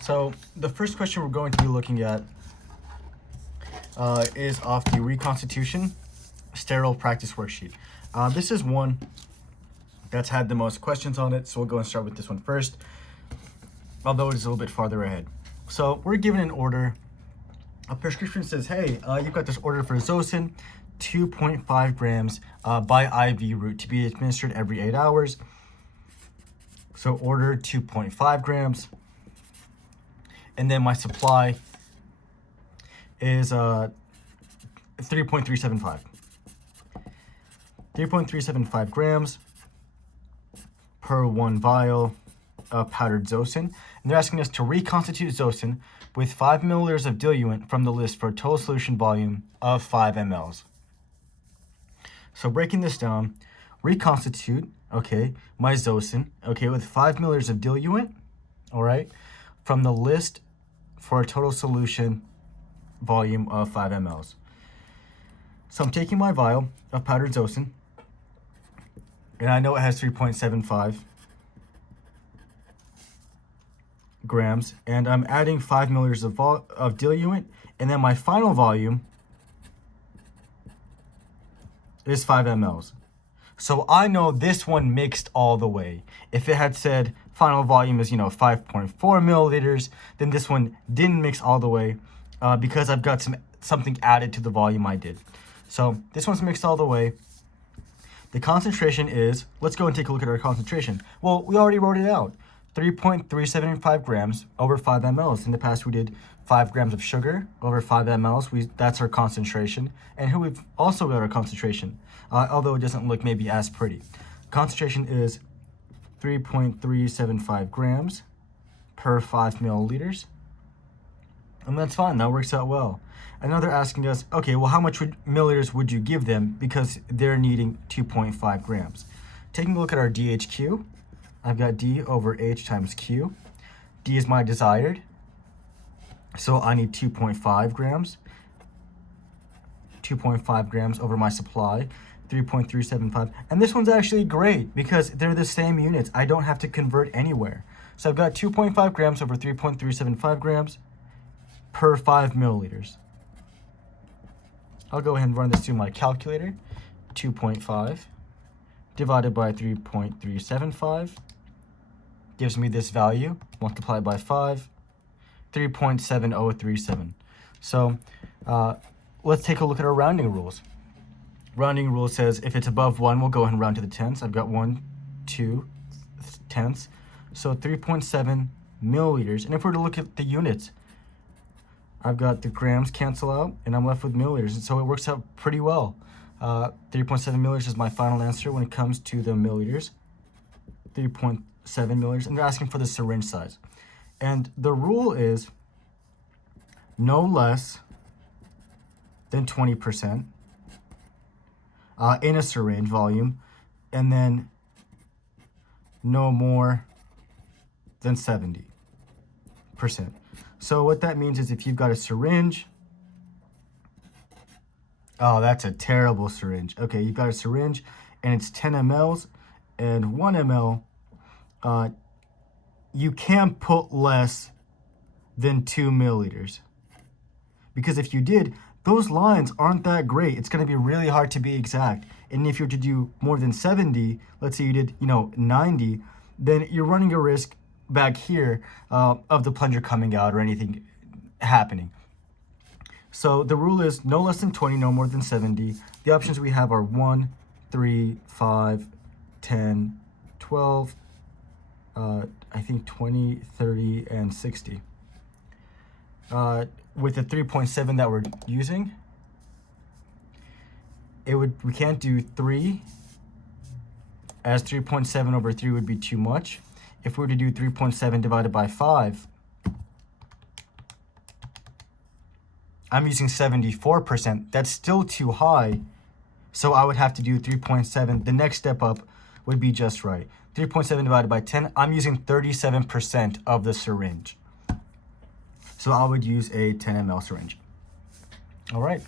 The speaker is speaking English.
So the first question we're going to be looking at is off the Reconstitution Sterile Practice Worksheet. This is one that's had the most questions on it, so we'll go and start with this one first, although it's a little bit farther ahead. So we're given an order. A prescription says, hey, you've got this order for Zosyn, 2.5 grams by IV route to be administered every 8 hours. So order 2.5 grams. And then my supply is 3.375. 3.375 grams per 1 vial of powdered Zosyn. And they're asking us to reconstitute Zosyn with 5 milliliters of diluent from the list for a total solution volume of 5 mLs. So breaking this down, reconstitute, okay, my Zosyn, okay, with 5 milliliters of diluent, all right, from the list for a total solution volume of 5 mLs. So I'm taking my vial of powdered Zosyn, and I know it has 3.75 grams, and I'm adding 5 milliliters of diluent, and then my final volume is 5 mLs. So I know this one mixed all the way. If it had said final volume is, 5.4 milliliters, then this one didn't mix all the way because I've got something added to the volume I did. So this one's mixed all the way. The concentration is, let's go and take a look at our concentration. Well, we already wrote it out. 3.375 grams over 5 mLs. In the past, we did 5 grams of sugar over 5 mLs. That's our concentration. And here we've also got our concentration, although it doesn't look maybe as pretty. Concentration is 3.375 grams per 5 milliliters. And that's fine. That works out well. And now they're asking us, okay, well, how much milliliters would you give them because they're needing 2.5 grams? Taking a look at our DHQ, I've got D over H times Q. D is my desired, so I need 2.5 grams. 2.5 grams over my supply, 3.375. And this one's actually great because they're the same units. I don't have to convert anywhere. So I've got 2.5 grams over 3.375 grams per 5 milliliters. I'll go ahead and run this through my calculator. 2.5 divided by 3.375 gives me this value, multiplied by 5, 3.7037. So let's take a look at our rounding rules. Rounding rule says if it's above 1, we'll go ahead and round to the tenths. I've got 1, 2 tenths. So 3.7 milliliters. And if we're to look at the units, I've got the grams cancel out, and I'm left with milliliters. And so it works out pretty well. 3.7 milliliters is my final answer when it comes to the milliliters. 3.7 milliliters, and they're asking for the syringe size. And the rule is no less than 20% in a syringe volume, and then no more than 70%. So what that means is if you've got a syringe, oh, that's a terrible syringe. Okay, you've got a syringe and it's 10 mLs and 1 ml. You can't put less than 2 milliliters. Because if you did, those lines aren't that great. It's going to be really hard to be exact. And if you were to do more than 70, let's say you did, 90, then you're running a risk back here of the plunger coming out or anything happening. So the rule is no less than 20, no more than 70. The options we have are 1, 3, 5, 10, 12, I think 20, 30, and 60. With the 3.7 that we're using, we can't do 3, as 3.7 over 3 would be too much. If we were to do 3.7 divided by 5, I'm using 74%. That's still too high. So I would have to do 3.7. The next step up would be just right. 3.7 divided by 10, I'm using 37% of the syringe. So I would use a 10 ml syringe. All right.